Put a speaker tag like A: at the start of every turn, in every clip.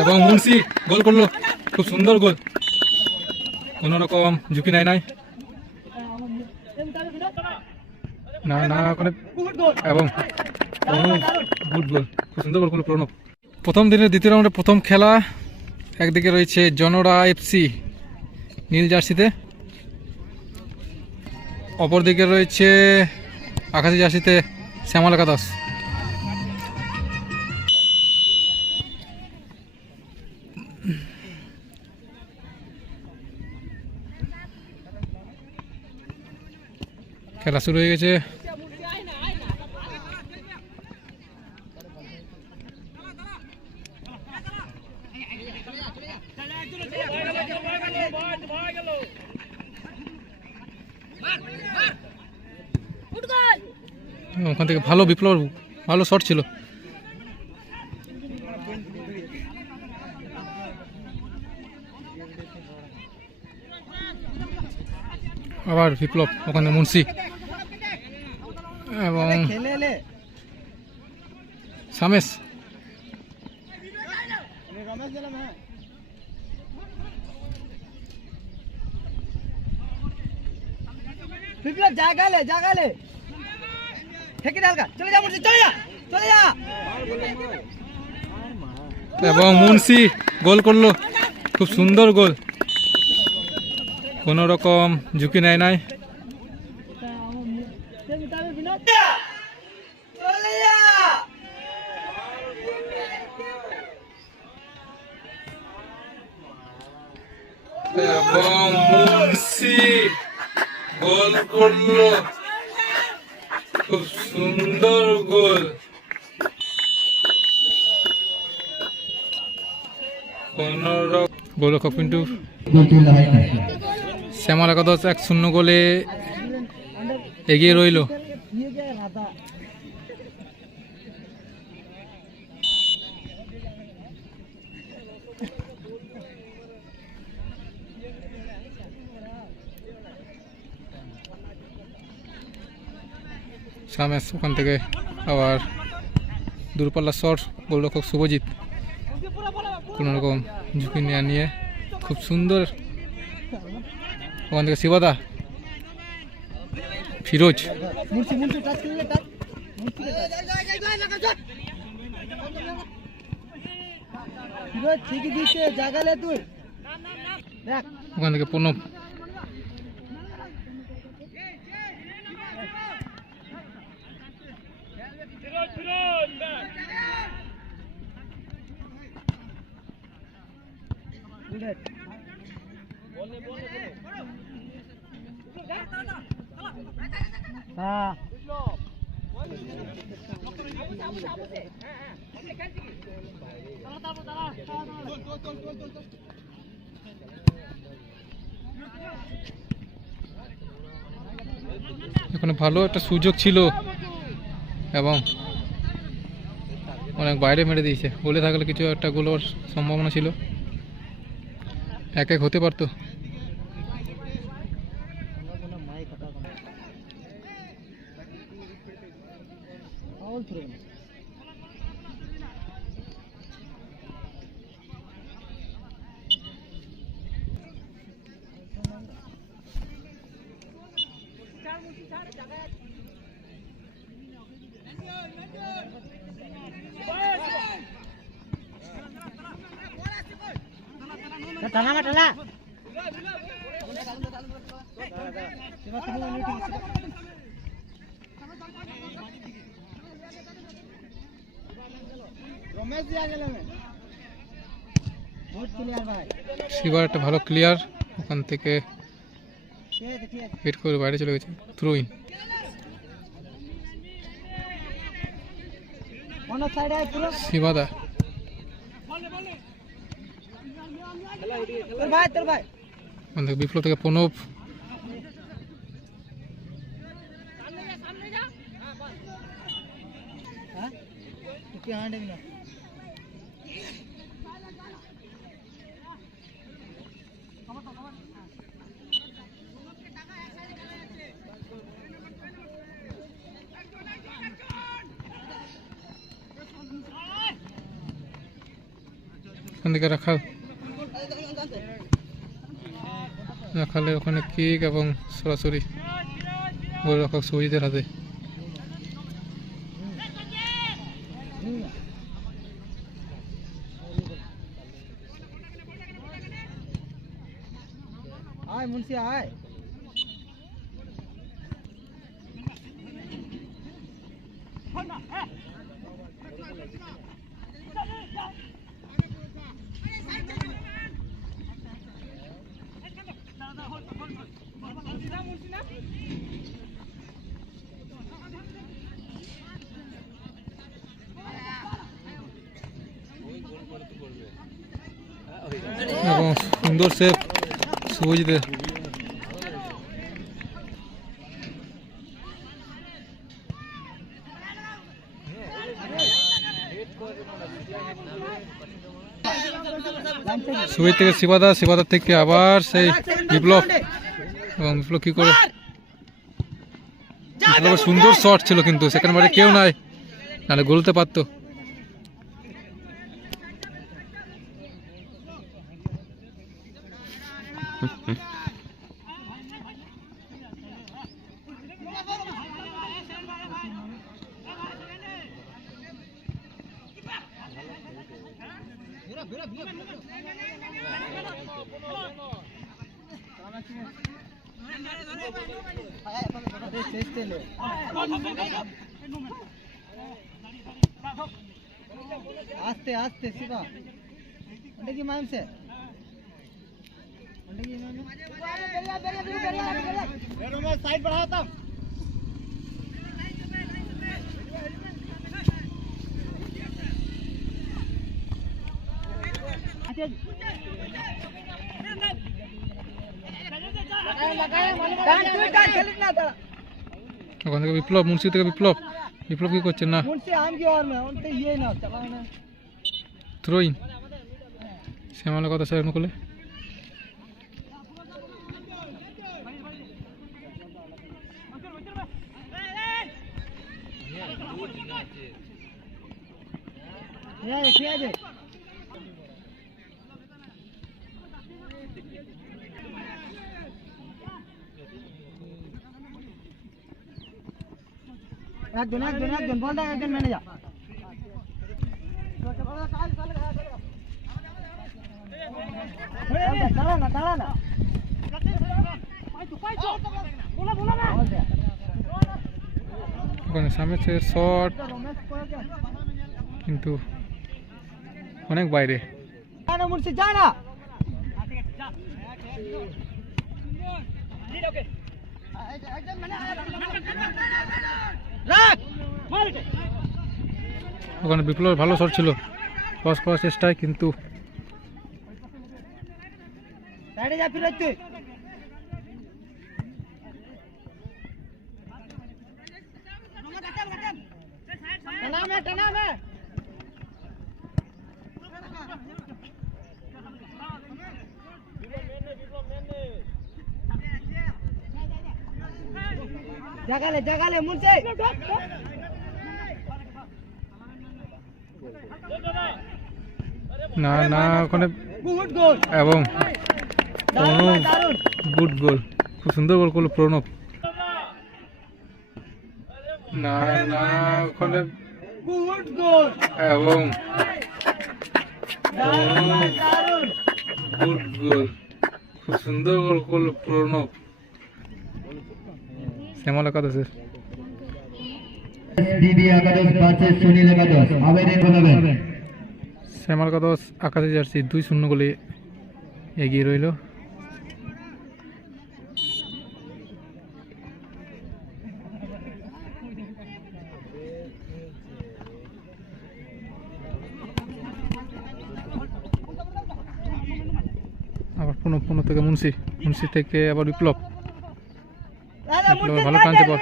A: এবং মুন্সি গোল করল। খুব সুন্দর গোল। কোনো রকম ঝুঁকি নাই নাই। না না, করে এবং গুড গোল। খুব সুন্দর গোল করল প্রণব। প্রথম দিনের দ্বিতীয় রাউন্ডে প্রথম খেলা। একদিকে রয়েছে জনরা এফসি, নীল জার্সিতে। অপরদিকে রয়েছে আকাশি জার্সিতে শ্যামল একাদশ খেলা শুরু হয়ে গেছে। ওখান থেকে ভালো বিপ্লব ভালো শট ছিল। আবার বিপ্লব ওখানে মুন্সি। এবং সামেশ।
B: বিপ্লব জাগালে জাগালে ঠেকে ডালকা চলে যা চলে যা চলে যা।
A: এবং মুন্সি গোল করল। খুব সুন্দর গোল। কোনো রকম ঝুঁকি নেয় নাই। এবং খুব সুন্দর গোল। কোন গোলরক্ষক কিন্তু শ্যামল একাদশ এক শূন্য গোলে এগিয়ে রইল। সামেশ ওখান থেকে আবার দূরপাল্লা শট, গোলরক্ষক শুভজিৎ। কোনো রকম ঝুঁকি নেওয়া নিয়ে খুব সুন্দর। ওখান থেকে শিবদা, ফিরোজ।
B: মুর্শিদ টাচ করে টাচ
A: এখানে ভালো একটা সুযোগ ছিল এবং অনেক বাইরে মেরে দিয়েছে। বলে থাকলে কিছু একটা গোল সম্ভাবনা ছিল। এক এক হতে পারতো
B: ফাউল ছিল না টানা না টানা
A: শিবার একটা ভালো ক্লিয়ার ওখান থেকে হিট করে বাইরে চলে গেছে থ্রো ইন শিবাদা।
B: তোর ভাই তোর ভাই
A: ওখান থেকে বিপ্লব থেকে প্রণব।
B: হ্যাঁ? কি হাঁটে না?
A: ওখান থেকে রাখাল। রাখালে ওখানে কিক এবং সরাসরি গোলরক্ষক সহিদের হাতে।
B: আয় মুন্সি আয়।
A: এবং সুন্দর সেভ শুভজিতের শুভজিৎ থেকে শিবাদা, শিবাদার থেকে আবার সেই বিপ্লব। এবং বিপ্লব কি করে? সুন্দর শট ছিল কিন্তু, সেখানে বারে কেউ নাই, নাহলে গোলতে পারতো।
B: आस्ते आस्ते शिवा। अंडे की मायम से अंडे की साइड बढ़ाता
A: ওখান থেকে বিপ্লব মুন্সি থেকে বিপ্লব বিপ্লব কি করছেন না থ্রোইন কথা স্যার
B: Yeah, yeah, yeah. একজন একজন একজন বলটা একজন ম্যানেজার দাঁড়া না দাঁড়া না।
A: ওখানে সামনে থেকে শট কিন্তু অনেক বাইরে।
B: জানা মুন্সি জানা রাখ
A: ওখানে বিপ্লবের ভালো শট ছিল। ক্রস করার চেষ্টায় কিন্তু
B: ফিরে তুই জাগালে জাগালে মুনছে
A: না না, ওখানে
B: গুড গোল
A: এবং গুড গোল খুব সুন্দর গোল করল প্রণব না না, ওখানে গুড গোল এবং খুব সুন্দর গোল করল প্রণব শ্যামল একাদশের শ্যামল একাদশ আকাশে জার্সি দুই শূন্য গোলে এগিয়ে রইল। আবার পুনঃ পুনঃ থেকে মুন্সি মুন্সি থেকে আবার বিপ্লব। ভালো টানছে বল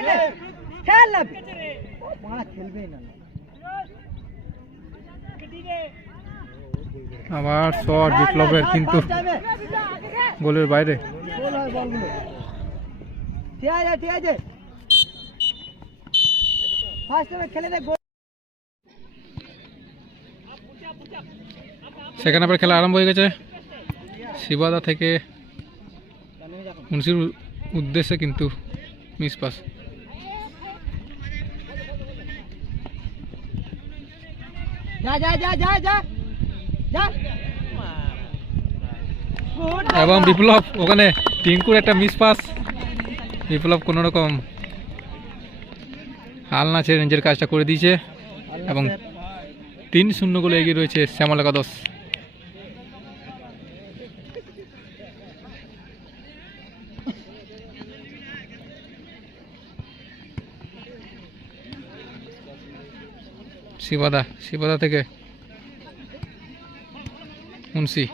B: খেল মারা খেলবে না।
A: আবার শট বিপ্লবের কিন্তু গোলের বাইরে।
B: ঠিক আছে
A: সেখানে আবার খেলা আরম্ভ হয়ে গেছে। শিবাদা থেকে মুন্সির উদ্দেশ্যে কিন্তু মিস পাস এবং বিপ্লব ওখানে টিঙ্কুর একটা মিস পাস বিপ্লব কোনো রকম হাল না ছেড়ে নিজের কাজটা করে দিয়েছে। এবং তিন শূন্য গোলে এগিয়ে রয়েছে শ্যামল একাদশ শিবাদা শিবাদা থেকে মুন্সি।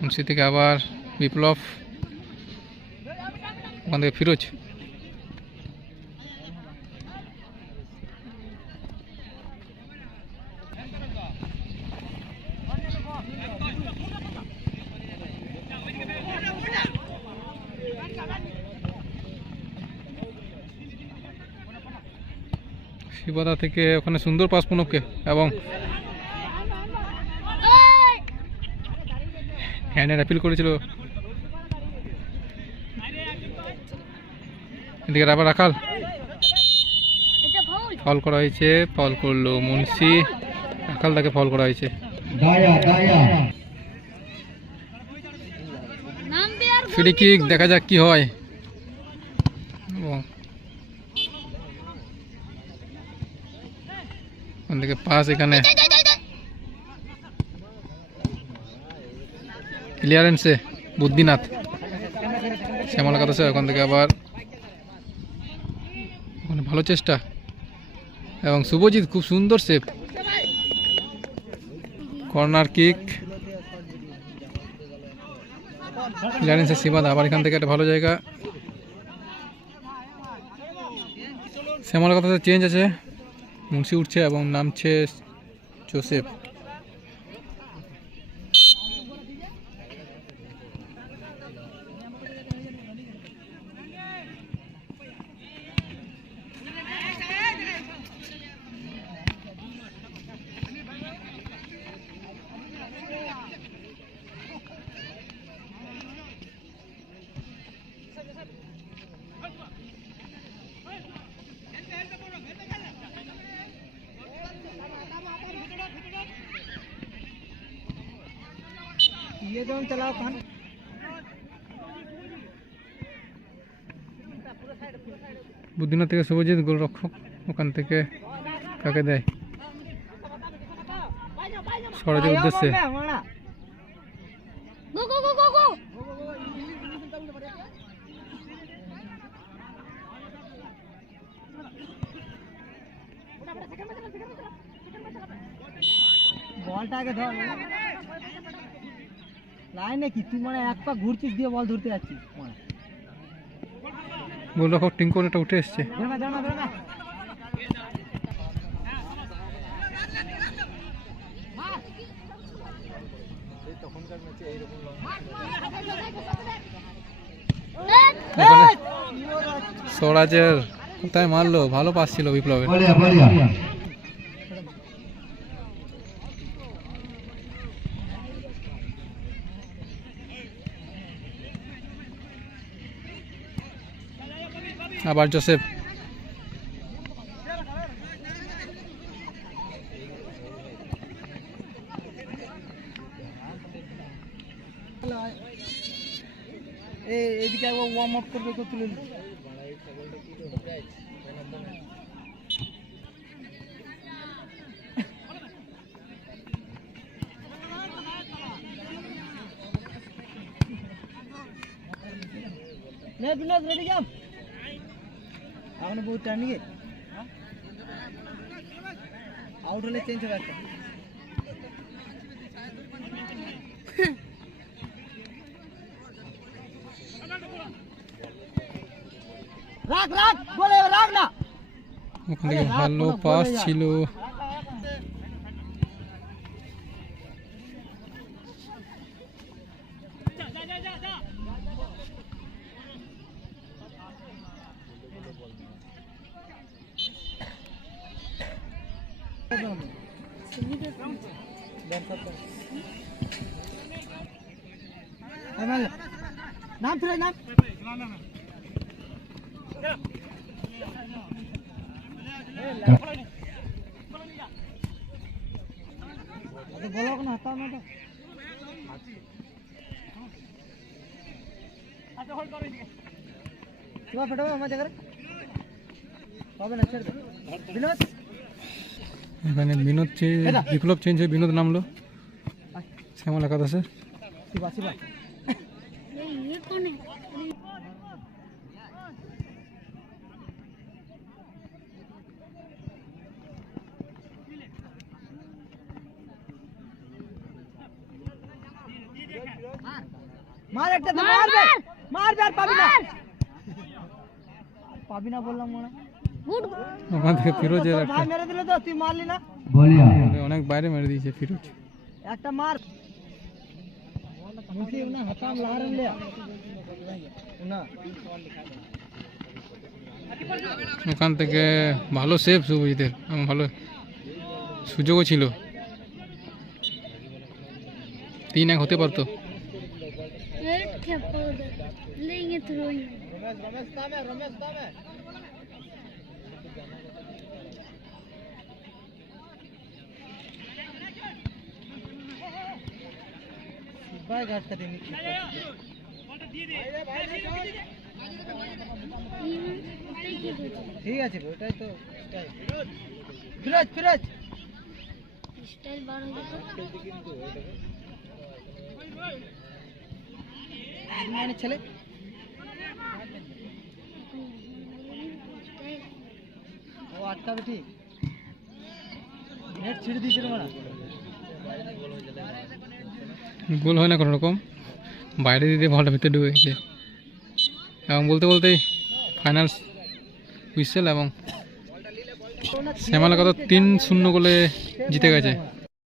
A: মুন্সি থেকে আবার বিপ্লব। ওখান থেকে ফিরোজ। শিবাদা থেকে ওখানে সুন্দর পাস পুনককে এবং হ্যান্ডের অ্যাপিল করেছিল। এদিকে রাবার রাখাল। ফল করা হয়েছে ফল করল মুন্সি। রাখাল তাকে ফল করা হয়েছে। ফ্রি কিক দেখা যাক কি হয় এবং ওখান থেকে পাস এখানে। ক্লিয়ারেন্সে বুদ্ধিনাথ। শ্যামল কাতাসে ওখান থেকে আবার। ওখানে ভালো চেষ্টা। এবং শুভজিৎ খুব সুন্দর সেভ কর্নার কিক ক্লিয়ারেন্সে শিবাদ আবার এখান থেকে একটা ভালো জায়গা। শ্যামল কাতাসে চেঞ্জ আছে। মুন্সি উঠছে এবং নামছে জোসেফ। বুদ্ধিনা থেকে শুভজিৎ গোলরক্ষক ওখান থেকে কাকে দেয়? সরাজের উদ্দেশ্যে।
B: বলটা আগে ধর। লাইনে কি তুই মানে এক পা ঘুরছিস দিয়ে বল ধরতে যাচ্ছিস। মানে।
A: গোলরক্ষক টিঙ্কর এটা উঠে এসছে। স্বরাজের কোথায় মারলো? ভালো পাস ছিল বিপ্লবের। আবার জোসেফ।
B: এই এইদিকে একবার ওয়ার্ম আপ করবে তো তুলে নে বিনোদ রেডি যাম আউট হলে চেঞ্জ হবে একটা। রাখ রাখ বলে রাখ না।
A: ওখান ভালো পাস ছিল।
B: বলক না হাতা না তো আচ্ছা হোল্ড করো এদিকে তোমার ফটো আমার জায়গা হবে না ছেড়ে বিনোদ
A: এখানে বিনোদ বিপ্লব চেঞ্জ হয়ে বিনোদ নামলো। শ্যামল একাদশের।
B: শিবা শিবা মার একটা তো মার বে মার বে আর পাবি না পাবি না বললাম মনে হয়।
C: गुड
A: ওখান থেকে ফিরোজের
B: তোর
A: একটা
B: ভাই মেরে দিল তো তুই মারলি না
D: বলিয়া
A: অনেক বাইরে মেরে দিয়েছে ফিরোজ
B: একটা মার
A: ওখান থেকে ভালো সেফ সুবজিদের ভালো সুযোগও ছিল। তিন এক হতে পারতো।
B: রমেশ রমেশ ভাই ঘাটটা দিন ঠিক আছে ওটাই তো ফিরাজ ফিরাজ! মানে ছেলে? ও আটকাবে ঠিক নেট ছিঁড়ে দিয়েছিল মারা
A: গোল হয় না কোনো রকম। বাইরে দিতে বলটা ভিতরে ঢুকে গেছে। এবং বলতে বলতেই ফাইনাল হুইসেল এবং শ্যামালা কত তিন শূন্য গোলে জিতে গেছে।